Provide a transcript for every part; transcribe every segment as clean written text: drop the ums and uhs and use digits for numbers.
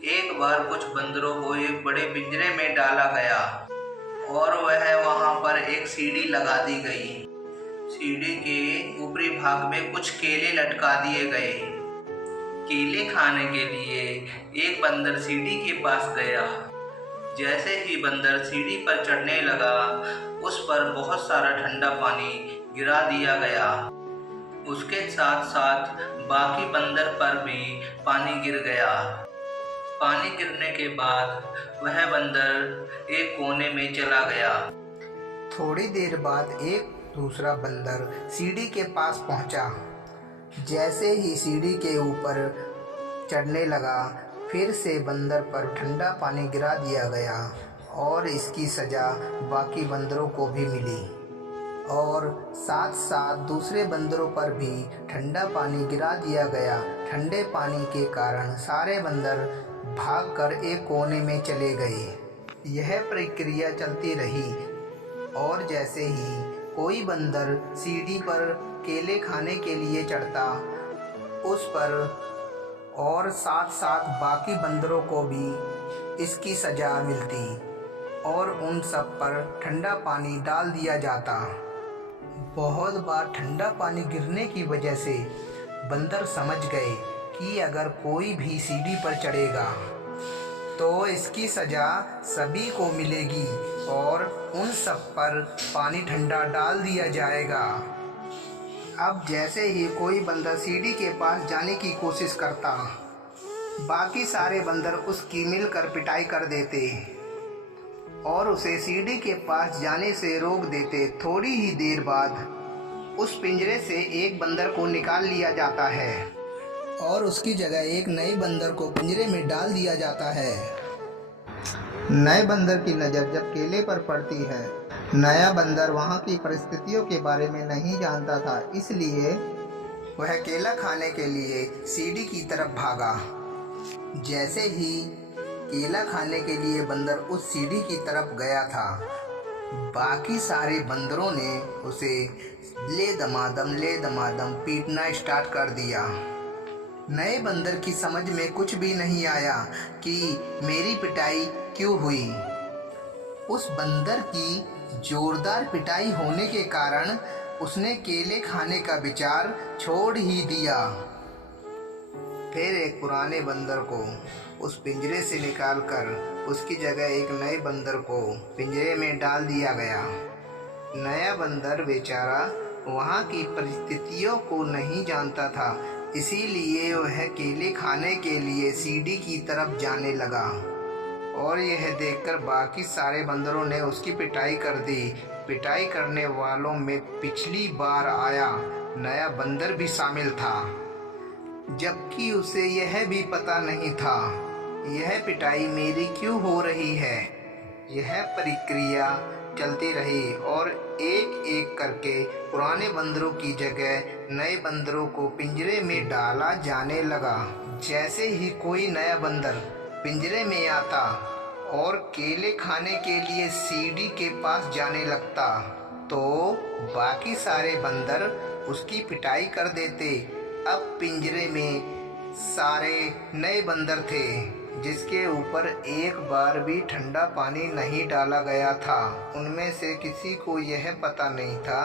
एक बार कुछ बंदरों को एक बड़े पिंजरे में डाला गया और वह वहां पर एक सीढ़ी लगा दी गई। सीढ़ी के ऊपरी भाग में कुछ केले लटका दिए गए। केले खाने के लिए एक बंदर सीढ़ी के पास गया। जैसे ही बंदर सीढ़ी पर चढ़ने लगा, उस पर बहुत सारा ठंडा पानी गिरा दिया गया। उसके साथ साथ बाकी बंदर पर भी पानी गिर गया। पानी गिरने के बाद वह बंदर एक कोने में चला गया। थोड़ी देर बाद एक दूसरा बंदर सीढ़ी के पास पहुंचा। जैसे ही सीढ़ी के ऊपर चढ़ने लगा, फिर से बंदर पर ठंडा पानी गिरा दिया गया और इसकी सज़ा बाकी बंदरों को भी मिली। और साथ साथ दूसरे बंदरों पर भी ठंडा पानी गिरा दिया गया। ठंडे पानी के कारण सारे बंदर भागकर एक कोने में चले गए। यह प्रक्रिया चलती रही और जैसे ही कोई बंदर सीढ़ी पर केले खाने के लिए चढ़ता, उस पर और साथ साथ बाकी बंदरों को भी इसकी सज़ा मिलती और उन सब पर ठंडा पानी डाल दिया जाता। बहुत बार ठंडा पानी गिरने की वजह से बंदर समझ गए कि अगर कोई भी सीढ़ी पर चढ़ेगा तो इसकी सज़ा सभी को मिलेगी और उन सब पर पानी ठंडा डाल दिया जाएगा। अब जैसे ही कोई बंदर सीढ़ी के पास जाने की कोशिश करता, बाकी सारे बंदर उसकी मिलकर पिटाई कर देते और उसे सीढ़ी के पास जाने से रोक देते। थोड़ी ही देर बाद उस पिंजरे से एक बंदर को निकाल लिया जाता है और उसकी जगह एक नए बंदर को पिंजरे में डाल दिया जाता है। नए बंदर की नज़र जब केले पर पड़ती है, नया बंदर वहाँ की परिस्थितियों के बारे में नहीं जानता था, इसलिए वह केला खाने के लिए सीढ़ी की तरफ भागा। जैसे ही केला खाने के लिए बंदर उस सीढ़ी की तरफ गया था, बाकी सारे बंदरों ने उसे ले दमादम पीटना स्टार्ट कर दिया। नए बंदर की समझ में कुछ भी नहीं आया कि मेरी पिटाई क्यों हुई। उस बंदर की जोरदार पिटाई होने के कारण उसने केले खाने का विचार छोड़ ही दिया। फिर एक पुराने बंदर को उस पिंजरे से निकालकर उसकी जगह एक नए बंदर को पिंजरे में डाल दिया गया। नया बंदर बेचारा वहाँ की परिस्थितियों को नहीं जानता था, इसीलिए वह केले खाने के लिए सीढ़ी की तरफ जाने लगा और यह देखकर बाकी सारे बंदरों ने उसकी पिटाई कर दी। पिटाई करने वालों में पिछली बार आया नया बंदर भी शामिल था, जबकि उसे यह भी पता नहीं था यह पिटाई मेरी क्यों हो रही है। यह प्रक्रिया चलती रही और एक एक करके पुराने बंदरों की जगह नए बंदरों को पिंजरे में डाला जाने लगा। जैसे ही कोई नया बंदर पिंजरे में आता और केले खाने के लिए सीढ़ी के पास जाने लगता, तो बाकी सारे बंदर उसकी पिटाई कर देते। अब पिंजरे में सारे नए बंदर थे जिसके ऊपर एक बार भी ठंडा पानी नहीं डाला गया था। उनमें से किसी को यह पता नहीं था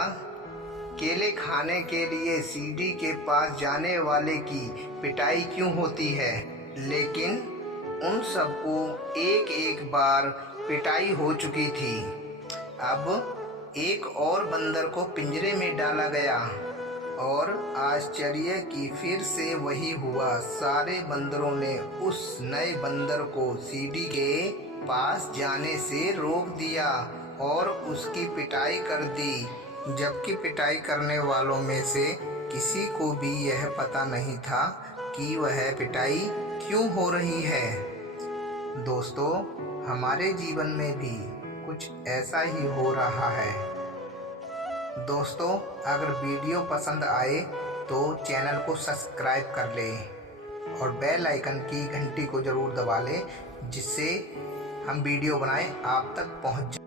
केले खाने के लिए सीढ़ी के पास जाने वाले की पिटाई क्यों होती है, लेकिन उन सबको एक एक बार पिटाई हो चुकी थी। अब एक और बंदर को पिंजरे में डाला गया और आश्चर्य की फिर से वही हुआ। सारे बंदरों ने उस नए बंदर को सीढ़ी के पास जाने से रोक दिया और उसकी पिटाई कर दी, जबकि पिटाई करने वालों में से किसी को भी यह पता नहीं था कि वह पिटाई क्यों हो रही है। दोस्तों, हमारे जीवन में भी कुछ ऐसा ही हो रहा है। दोस्तों, अगर वीडियो पसंद आए तो चैनल को सब्सक्राइब कर लें और बेल आइकन की घंटी को ज़रूर दबा लें, जिससे हम वीडियो बनाएं आप तक पहुंच जाए।